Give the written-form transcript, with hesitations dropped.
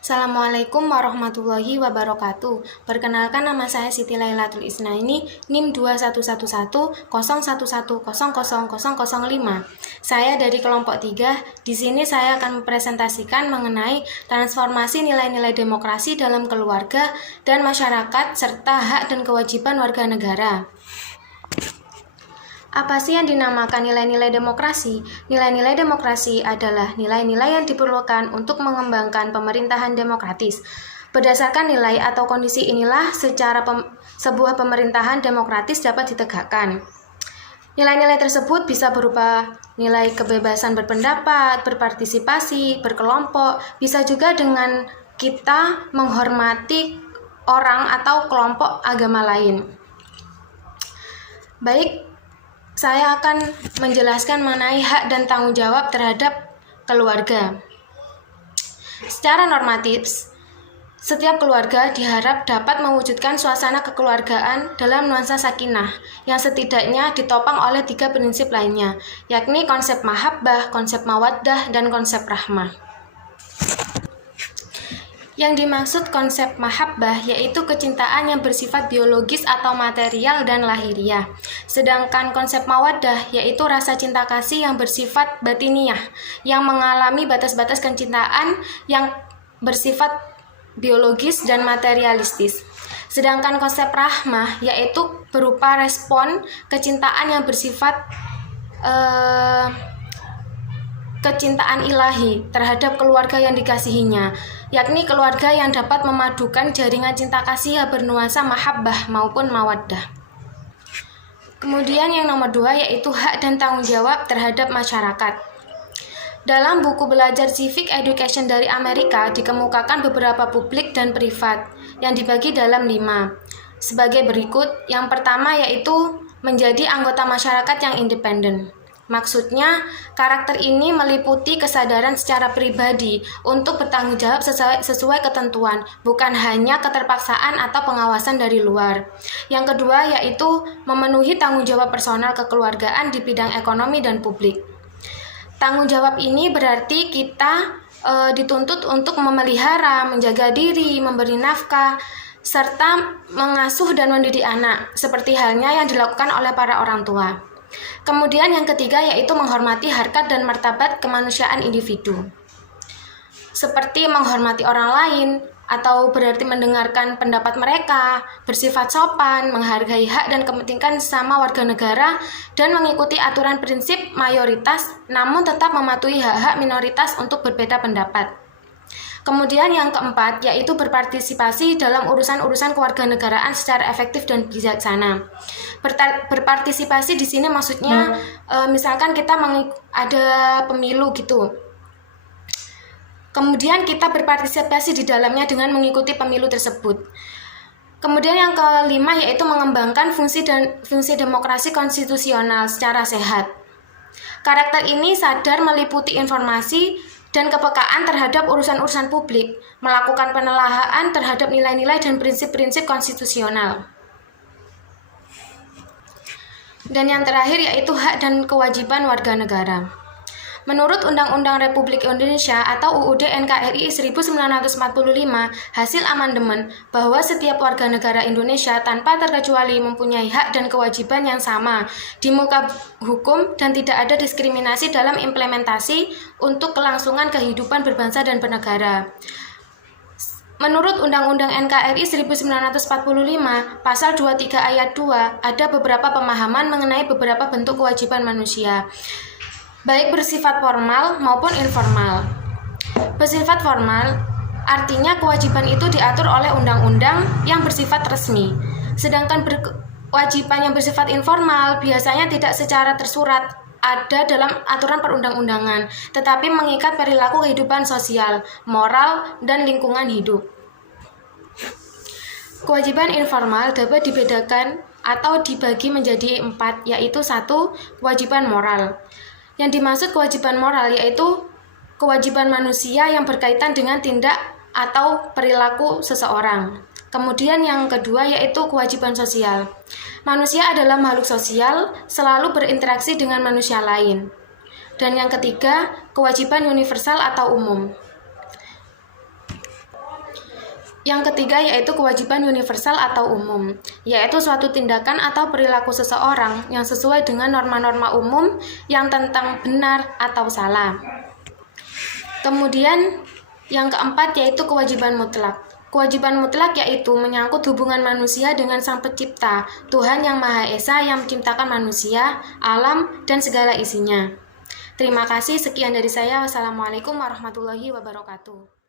Assalamualaikum warahmatullahi wabarakatuh. Perkenalkan, nama saya Siti Lailatul Isnaini, NIM 211101100005. Saya dari kelompok 3. Di sini saya akan mempresentasikan mengenai transformasi nilai-nilai demokrasi dalam keluarga dan masyarakat serta hak dan kewajiban warga negara. Apa sih yang dinamakan nilai-nilai demokrasi? Nilai-nilai demokrasi adalah nilai-nilai yang diperlukan untuk mengembangkan pemerintahan demokratis. Berdasarkan nilai atau kondisi inilah sebuah pemerintahan demokratis dapat ditegakkan. Nilai-nilai tersebut bisa berupa nilai kebebasan berpendapat, berpartisipasi, berkelompok, bisa juga dengan kita menghormati orang atau kelompok agama lain. Baik, saya akan menjelaskan mengenai hak dan tanggung jawab terhadap keluarga. Secara normatif, setiap keluarga diharap dapat mewujudkan suasana kekeluargaan dalam nuansa sakinah yang setidaknya ditopang oleh 3 prinsip lainnya, yakni konsep mahabbah, konsep mawaddah, dan konsep rahmah. Yang dimaksud konsep mahabbah yaitu kecintaan yang bersifat biologis atau material dan lahiriah. Sedangkan konsep mawaddah yaitu rasa cinta kasih yang bersifat batiniyah, yang mengalami batas-batas kecintaan yang bersifat biologis dan materialistis. Sedangkan konsep rahmah yaitu berupa respon kecintaan yang bersifat kecintaan ilahi terhadap keluarga yang dikasihinya, yakni keluarga yang dapat memadukan jaringan cinta kasih yang bernuansa mahabbah maupun mawaddah. Kemudian yang nomor 2 yaitu hak dan tanggung jawab terhadap masyarakat. Dalam buku belajar Civic Education dari Amerika dikemukakan beberapa publik dan privat yang dibagi dalam 5. Sebagai berikut, yang pertama yaitu menjadi anggota masyarakat yang independen. Maksudnya, karakter ini meliputi kesadaran secara pribadi untuk bertanggung jawab sesuai ketentuan, bukan hanya keterpaksaan atau pengawasan dari luar. Yang kedua yaitu memenuhi tanggung jawab personal kekeluargaan di bidang ekonomi dan publik. Tanggung jawab ini berarti kita dituntut untuk memelihara, menjaga diri, memberi nafkah, serta mengasuh dan mendidik anak, seperti halnya yang dilakukan oleh para orang tua. Kemudian yang ketiga yaitu menghormati harkat dan martabat kemanusiaan individu. Seperti menghormati orang lain atau berarti mendengarkan pendapat mereka, bersifat sopan, menghargai hak dan kepentingan sesama warga negara, dan mengikuti aturan prinsip mayoritas namun tetap mematuhi hak-hak minoritas untuk berbeda pendapat. Kemudian yang keempat yaitu berpartisipasi dalam urusan-urusan kewarganegaraan secara efektif dan bijaksana. Berpartisipasi di sini maksudnya misalkan kita ada pemilu gitu. Kemudian kita berpartisipasi di dalamnya dengan mengikuti pemilu tersebut. Kemudian yang kelima yaitu mengembangkan fungsi demokrasi konstitusional secara sehat. Karakter ini sadar meliputi informasi dan kepekaan terhadap urusan-urusan publik, melakukan penelaahan terhadap nilai-nilai dan prinsip-prinsip konstitusional. Dan yang terakhir yaitu hak dan kewajiban warga negara. Menurut Undang-Undang Republik Indonesia atau UUD NKRI 1945, hasil amandemen bahwa setiap warga negara Indonesia tanpa terkecuali mempunyai hak dan kewajiban yang sama di muka hukum dan tidak ada diskriminasi dalam implementasi untuk kelangsungan kehidupan berbangsa dan bernegara. Menurut Undang-Undang NKRI 1945, Pasal 23 Ayat 2, ada beberapa pemahaman mengenai beberapa bentuk kewajiban manusia, baik bersifat formal maupun informal. Bersifat formal artinya kewajiban itu diatur oleh undang-undang yang bersifat resmi. Sedangkan kewajiban yang bersifat informal biasanya tidak secara tersurat ada dalam aturan perundang-undangan, tetapi mengikat perilaku kehidupan sosial, moral, dan lingkungan hidup. Kewajiban informal dapat dibedakan atau dibagi menjadi 4, yaitu 1. Kewajiban moral. Yang dimaksud kewajiban moral yaitu kewajiban manusia yang berkaitan dengan tindak atau perilaku seseorang. Kemudian yang kedua yaitu kewajiban sosial. Manusia adalah makhluk sosial, selalu berinteraksi dengan manusia lain. Dan yang ketiga, kewajiban universal atau umum. Yang ketiga yaitu kewajiban universal atau umum, yaitu suatu tindakan atau perilaku seseorang yang sesuai dengan norma-norma umum yang tentang benar atau salah. Kemudian yang keempat yaitu kewajiban mutlak. Kewajiban mutlak yaitu menyangkut hubungan manusia dengan Sang Pencipta, Tuhan Yang Maha Esa yang menciptakan manusia, alam, dan segala isinya. Terima kasih, sekian dari saya. Wassalamualaikum warahmatullahi wabarakatuh.